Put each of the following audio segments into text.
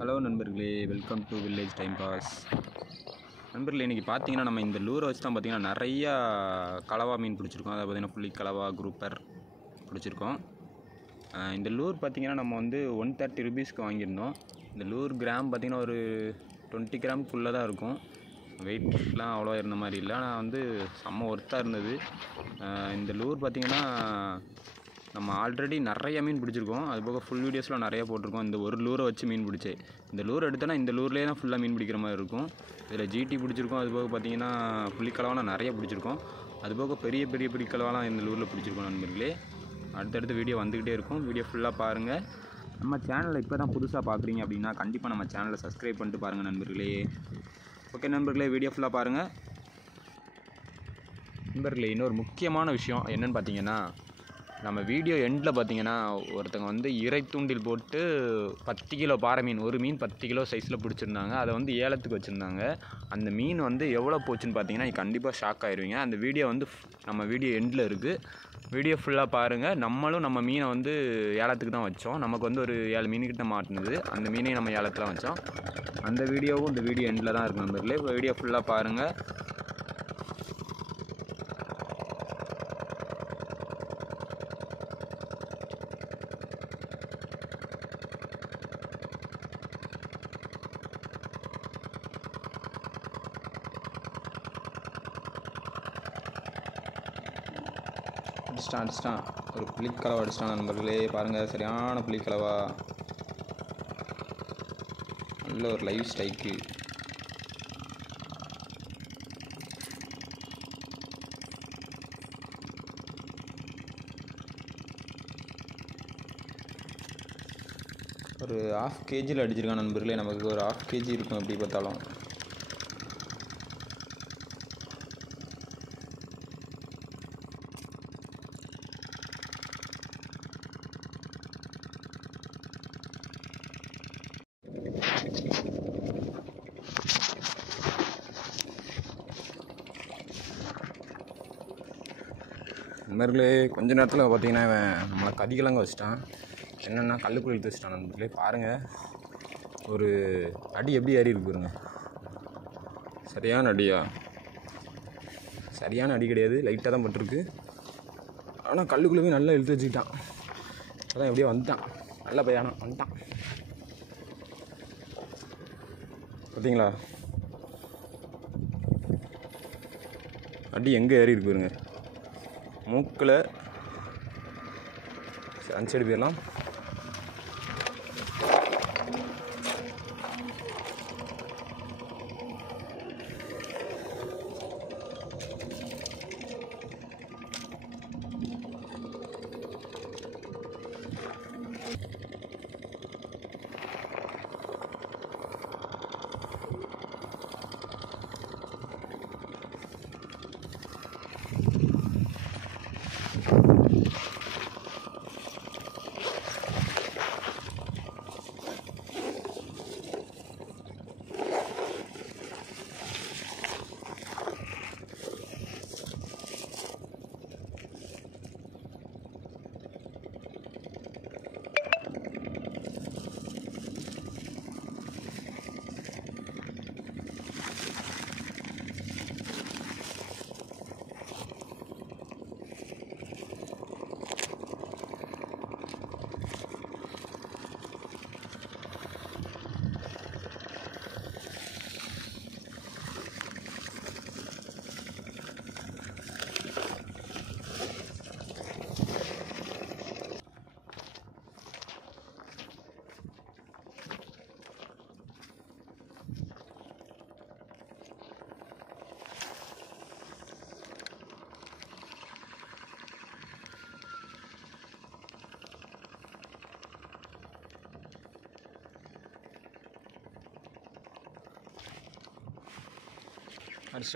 Hello நண்பர்களே, welcome to village time pass. நண்பர்களே, இன்றைக்கி பார்த்தீங்கன்னா நம்ம இந்த லூரை வச்சு தான் பார்த்தீங்கன்னா நிறையா கலவா மீன் பிடிச்சிருக்கோம். அதை பார்த்தீங்கன்னா புள்ளி கலவா, குரூப்பர் பிடிச்சிருக்கோம். இந்த லூர் பார்த்திங்கன்னா நம்ம வந்து 130 ருபீஸ்க்கு வாங்கியிருந்தோம். இந்த லூர் கிராம் பார்த்திங்கன்னா ஒரு 20 கிராமுக்குள்ளே தான் இருக்கும். வெயிட்லாம் அவ்வளோ இருந்த மாதிரி இல்லை, ஆனால் வந்து செம்ம ஒர்த்தாக இருந்தது. இந்த லூர் பார்த்திங்கன்னா நம்ம ஆல்ரெடி நிறைய மீன் பிடிச்சிருக்கோம். அதுபோக ஃபுல் வீடியோஸ்லாம் நிறையா போட்டிருக்கோம். இந்த ஒரு லூரை வச்சு மீன் பிடிச்சி இந்த லூர் எடுத்தோன்னா இந்த லூர்லேயே தான் ஃபுல்லாக மீன் பிடிக்கிற மாதிரி இருக்கும். இதில் ஜிடி பிடிச்சிருக்கோம். அதுபோக பார்த்திங்கன்னா புள்ளிக்கலவாலாம் நிறைய பிடிச்சிருக்கோம். அதுபோக பெரிய பெரிய புள்ளிக்கலவாலாம் இந்த லூரில் பிடிச்சிருக்கோம் நண்பர்களே. அடுத்தடுத்து வீடியோ வந்துக்கிட்டே இருக்கும். வீடியோ ஃபுல்லாக பாருங்கள். நம்ம சேனலில் இப்போ தான் புதுசாக பார்க்குறீங்க அப்படின்னா கண்டிப்பாக நம்ம சேனலை சப்ஸ்கிரைப் பண்ணிட்டு பாருங்கள் நண்பர்களே. ஓகே நண்பர்களே, வீடியோ ஃபுல்லாக பாருங்கள். நண்பர்களே, இன்னொரு முக்கியமான விஷயம் என்னென்னு பார்த்தீங்கன்னா, நம்ம வீடியோ எண்டில் பார்த்தீங்கன்னா ஒருத்தங்க வந்து இறை தூண்டில் போட்டு 10 கிலோ பாறை மீன், ஒரு மீன் 10 கிலோ சைஸில் பிடிச்சிருந்தாங்க. அதை வந்து ஏலத்துக்கு வச்சுருந்தாங்க. அந்த மீன் வந்து எவ்வளோ போச்சுன்னு பார்த்தீங்கன்னா கண்டிப்பாக ஷாக் ஆயிடுவீங்க. அந்த வீடியோ வந்து நம்ம வீடியோ எண்டில் இருக்குது. வீடியோ ஃபுல்லாக பாருங்கள். நம்மளும் நம்ம மீனை வந்து ஏலத்துக்கு தான் வச்சோம். நமக்கு வந்து ஒரு 7 மீன்கிட்ட மாட்டினது. அந்த மீனையும் நம்ம ஏலத்தில் வச்சோம். அந்த வீடியோவும் இந்த வீடியோ எண்டில் தான் இருக்குது நண்பர்களே. இப்போ வீடியோ ஃபுல்லாக பாருங்கள். அடிச்சிட்டான் ஒரு புள்ளிக்கலவா அடிச்சிட்டான் நண்பர்களே. பாருங்கள், சரியான புள்ளிக்கலவா, நல்ல ஒரு லைவ் ஸ்ட்ரைக்கு. ஒரு 1/2 kg அடிச்சிருக்கான் நண்பர்களே. நமக்கு ஒரு 1/2 kg இருக்கும் எப்படி பார்த்தாலும். நண்பர்களே, கொஞ்ச நேரத்தில் பார்த்தீங்கன்னா நம்மளை கதிகலங்க வச்சுட்டான். என்னென்னா கல்லுக்குள்ளே இழுத்து வச்சுட்டான் நண்பர்களே. பாருங்கள், ஒரு அடி எப்படி ஏறி இருக்கு பாருங்க. சரியான அடியா? சரியான அடி கிடையாது, லைட்டாக தான் பட்டிருக்கு. ஆனால் கல்லுக்குள்ளே போய் நல்லா இழுத்து வச்சுக்கிட்டான். அதான் எப்படியோ வந்துட்டான். நல்ல பையனா வந்துட்டான். பார்த்தீங்களா அடி எங்கே ஏறி இருக்கு பாருங்க, மூக்கில். அந்த சைடு போயிடலாம்.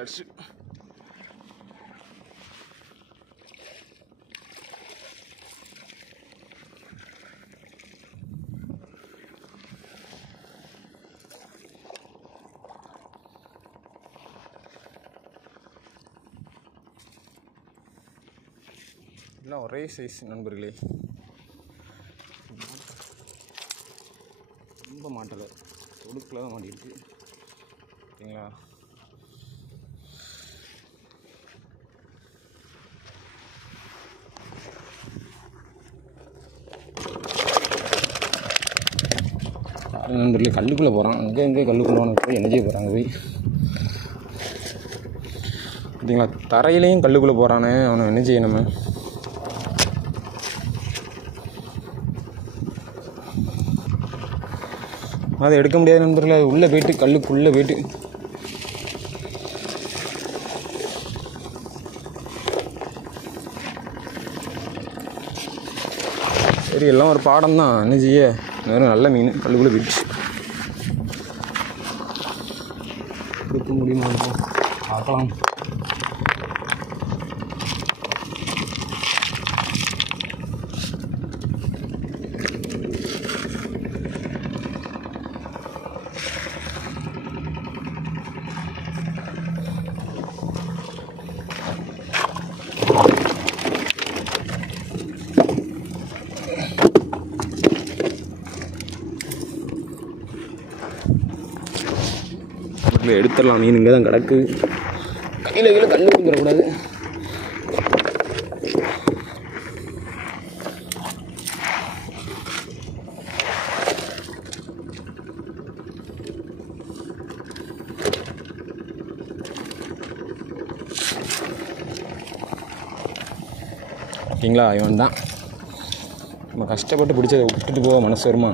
அடிச்சு எல்லாம் ஒரே சைஸ் நண்பர்களே. ரொம்ப மாட்டலை. ஒடுக்கில் தான் மாட்டிருக்கு ஓகேங்களா. நண்பர்களே கல்லுக்குள்ளே போகிறான். அங்கே கல்லுக்குள்ளே போய் என்ன செய்ய போகிறாங்க போய் பார்த்தீங்களா. தரையிலையும் கல்லுக்குள்ளே போகிறானே, அவனை என்ன செய்ய நம்ம. அதை எடுக்க முடியாது நண்பர்களே. அது உள்ளே போய்ட்டு கல்லுக்குள்ளே போய்ட்டு சரி எல்லாம் ஒரு பாடம் தான், என்ன செய்ய. வெறும் நல்ல மீன் கல்லுக்குள்ளே போயிடுச்சு. கொடுக்க முடியுமா பார்க்கலாம். எடுத்துடலாம். மீன் இங்கே தான் கிடக்கு. கையில் கல் விழுந்துடக்கூடாது. ஓகேங்களா. இவன் தான் நம்ம கஷ்டப்பட்டு பிடிச்சதை விட்டுட்டு போக மனசு வருமா.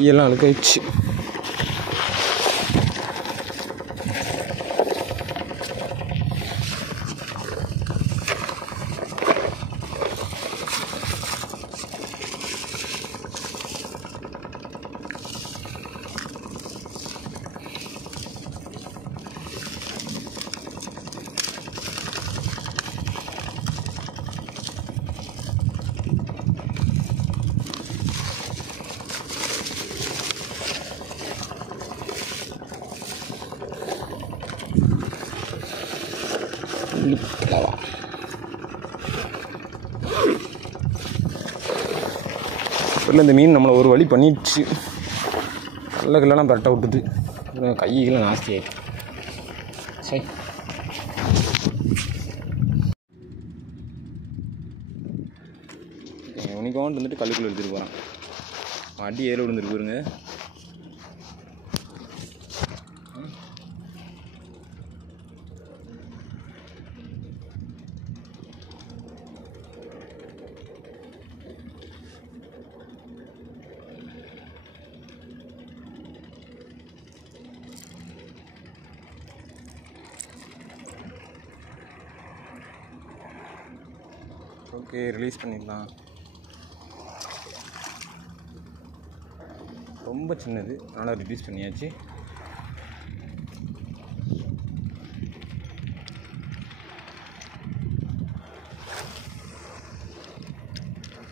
கையெல்லாம் அழுக்காயிடுச்சு. இல்லை இந்த மீன் நம்மளை ஒரு வழி பண்ணிடுச்சு. கல்லெல்லாம் பரட்ட விட்டுது. கையெல்லாம் நாஸ்தி ஆகிட்டு. சரி உனிக்கோண்டு வந்துட்டு கல்லுக்குள்ளே எடுத்துகிட்டு போகிறான். அடி ஏற விழுந்துருக்கு பாருங்க. ஓகே ரிலீஸ் பண்ணிடலாம். ரொம்ப சின்னது, அதனால் ரிலீஸ் பண்ணியாச்சு.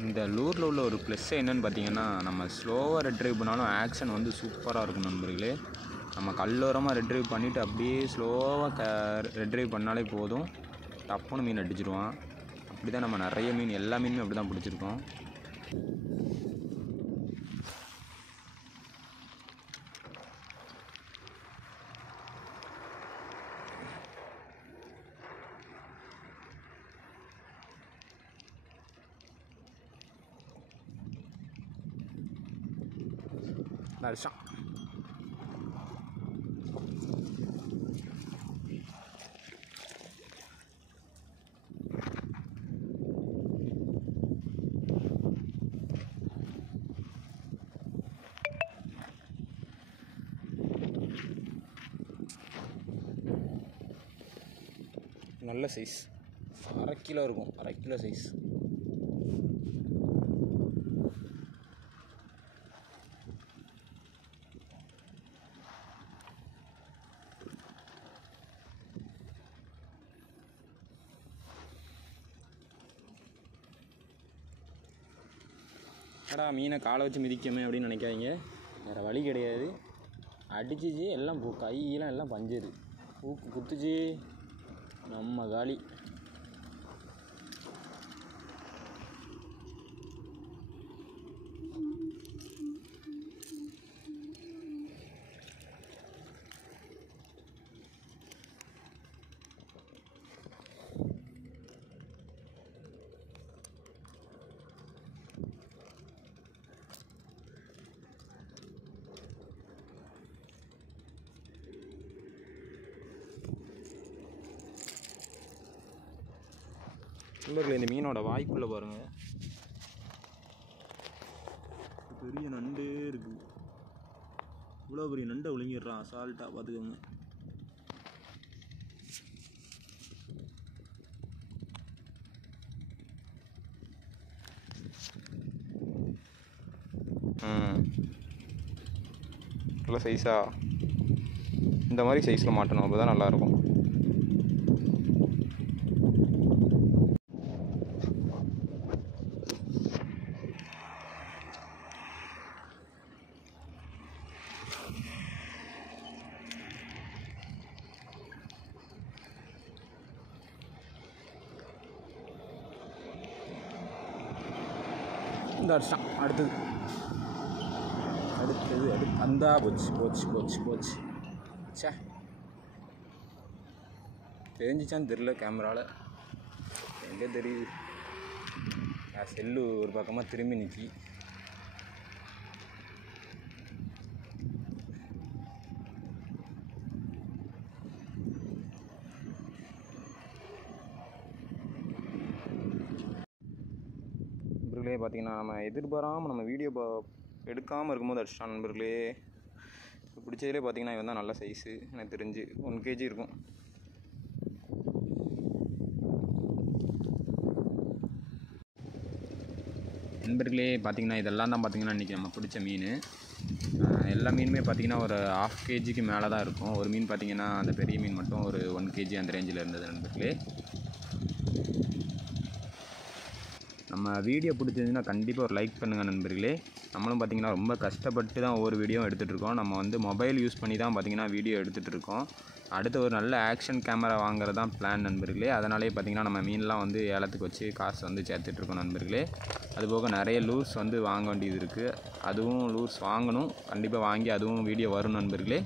இந்த லூரில் உள்ள ஒரு ப்ளஸ் என்னென்னு பார்த்தீங்கன்னா, நம்ம ஸ்லோவாக ரெட்ரைவ் பண்ணாலும் ஆக்ஷன் வந்து சூப்பராக இருக்கும் நண்பர்களே. நம்ம கல்லோரமாக ரெட்ரைவ் பண்ணிவிட்டு அப்படியே ஸ்லோவாக ரெட்ரைவ் பண்ணாலே போதும், டப்புன்னு மீன் அடிச்சிடுவான். அப்படி தான் நம்ம நிறைய மீன், எல்லா மீனுமே அப்படி தான் பிடிச்சிருக்கோம். அடிச்சான். நல்ல சைஸ், 1/2 கிலோ இருக்கும், 1/2 கிலோ சைஸ். அடா மீனை காலை வச்சு மிதிக்கமே அப்படின்னு நினைக்காதீங்க, வேறு வழி கிடையாது. அடிச்சிச்சு, எல்லாம் கையெல்லாம் எல்லாம் பஞ்சுது, ஊக்கு குத்துச்சு, நம்ம காலி. நண்பர்களே, இந்த மீனோட வாய்க்குள்ளே பாருங்கள், பெரிய நண்டே இருக்குது. இவ்வளோ பெரிய நண்டை விழுங்கிடுறான் அசால்ட்டாக, பார்த்துக்கோங்க. நல்ல சைஸாக இந்த மாதிரி சைஸில் மாட்டணும், அப்போ தான் நல்லாயிருக்கும். இந்த வருஷம் அடுத்தது அந்த போச்சு. சே, தெரிஞ்சிச்சான்னு தெரில, கேமராவில் எங்கே தெரியுது. செல்லு ஒரு பக்கமாக திரும்பி நிற்கி. நண்பர்களே, பார்த்திங்கன்னா நம்ம எதிர்பாராமல் நம்ம வீடியோ எடுக்காமல் இருக்கும்போது அடிச்சிட்டான் நண்பர்களே. இப்போ பிடிச்சதுலேயே பார்த்திங்கன்னா இவன் தான் நல்ல சைஸு, எனக்கு தெரிஞ்சு 1 kg இருக்கும். நண்பர்களே, பார்த்திங்கன்னா இதெல்லாம் தான் பார்த்திங்கன்னா இன்றைக்கி நம்ம பிடிச்ச மீன். எல்லா மீனுமே பார்த்திங்கன்னா ஒரு 1/2 kgக்கு மேலே தான் இருக்கும். ஒரு மீன் பார்த்திங்கன்னா அந்த பெரிய மீன் மட்டும் ஒரு 1 kg அந்த ரேஞ்சில் இருந்தது நண்பர்களே. நம்ம வீடியோ பிடிச்சிருந்துன்னா கண்டிப்பாக ஒரு லைக் பண்ணுங்கள் நண்பர்களே. நம்மளும் பார்த்திங்கன்னா ரொம்ப கஷ்டப்பட்டு தான் ஒவ்வொரு வீடியோவும் எடுத்துகிட்ருக்கோம். நம்ம வந்து மொபைல் யூஸ் பண்ணி தான் பார்த்திங்கன்னா வீடியோ எடுத்துகிட்ருக்கோம். அடுத்து ஒரு நல்ல ஆக்ஷன் கேமரா வாங்குறது தான் பிளான் நண்பர்களே. அதனாலே பார்த்திங்கன்னா நம்ம மீன்லாம் வந்து ஏலத்துக்கு வச்சு காசு வந்து சேர்த்துட்ருக்கோம் நண்பர்களே. அதுபோக நிறைய லூர்ஸ் வந்து வாங்க வேண்டியது இருக்குது, அதுவும் லூர்ஸ் வாங்கணும், கண்டிப்பாக வாங்கி அதுவும் வீடியோ வரும் நண்பர்களே.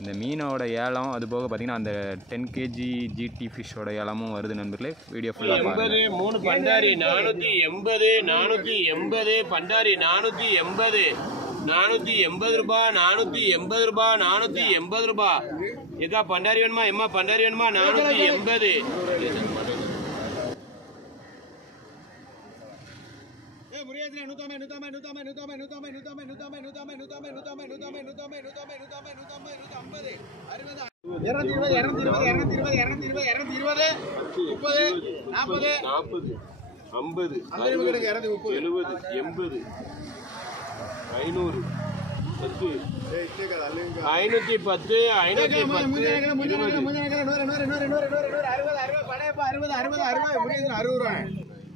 இந்த மீனோட ஏலம் அதுபோக பார்த்திங்கன்னா அந்த 10 kg GT ஃபிஷ்ஷோட ஏலமும் வருது நண்பர்களே. வீடியோ ஃபுல்லாக பாருங்கள். 3 பண்டாரி 480 பண்டாரி 480 ரூபாய் 480 ரூபாய். ஏக்கா பண்டாரி வேணுமா? எம்மா பண்டாரி வேணுமா? 480.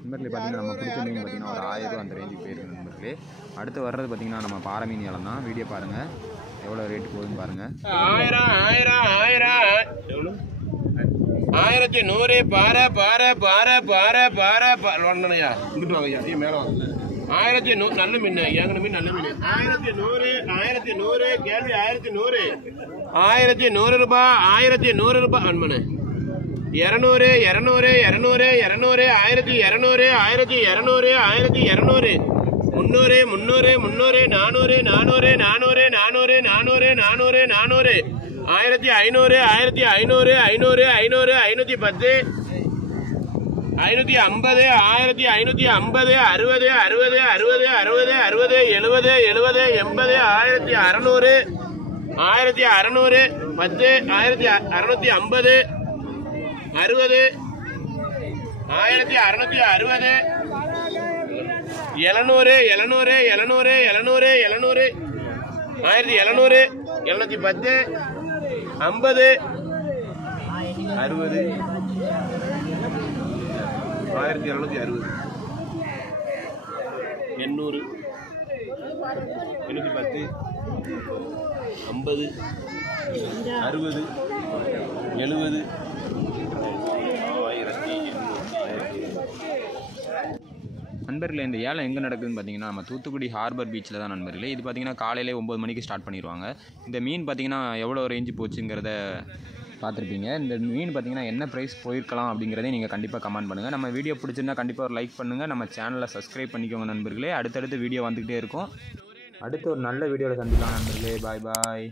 நண்பர்களே, பார்த்திங்கன்னா நம்ம பிடிச்ச மீன் பார்த்திங்கன்னா ஒரு 1000 ரூபா அந்த ரேஞ்சுக்கு போயிருக்கு நண்பர்களே. அடுத்து வர்றது பார்த்திங்கன்னா நம்ம பாறை மீன் ஏலம் தான். வீடியோ பாருங்கள், எவ்வளோ ரேட்டு போகுதுன்னு பாருங்கள். 1100 பாறை 1100 நல்ல மீன், ஏங்கன மீன் நல்ல மீன். 1100 கேள்வி 1100 ரூபாய் 1100 ரூபாய் அன்மனு. 200 1200 1200 1200 1200 1200 1200 300 300 300 400 400 400 400 400 400 400 1500 1500 500 500 510 550 1550 60 60 60 60 60 70 70 80 1600 1600 10 1650 60 1660 700 700 700 700 700 1700 710 50 60 1760 800 810 50 60 70 நண்பர்களே இந்த ஏலம் எங்கே நடக்குதுன்னு பார்த்தீங்கன்னா நம்ம தூத்துக்குடி ஹார்பர் பீச்சில் தான் நண்பர்களே. இது பார்த்தீங்கன்னா காலையிலே 9 மணிக்கு ஸ்டார்ட் பண்ணிடுவாங்க. இந்த மீன் பார்த்தீங்கன்னா எவ்வளோ ரேஞ்சு போச்சுங்கிறத பார்த்துருப்பீங்க. இந்த மீன் பார்த்தீங்கன்னா என்ன ப்ரைஸ் போயிருக்கலாம் அப்படிங்கிறதையும் நீங்கள் கண்டிப்பாக கமெண்ட் பண்ணுங்கள். நம்ம வீடியோ பிடிச்சிருந்தா கண்டிப்பாக ஒரு லைக் பண்ணுங்கள். நம்ம சேனலை சப்ஸ்கிரைப் பண்ணிக்கோங்க நண்பர்களே. அடுத்தடுத்து வீடியோ வந்துக்கிட்டே இருக்கும். அடுத்து ஒரு நல்ல வீடியோவில் சந்திக்கலாம் நண்பர்களே. பாய் பாய்.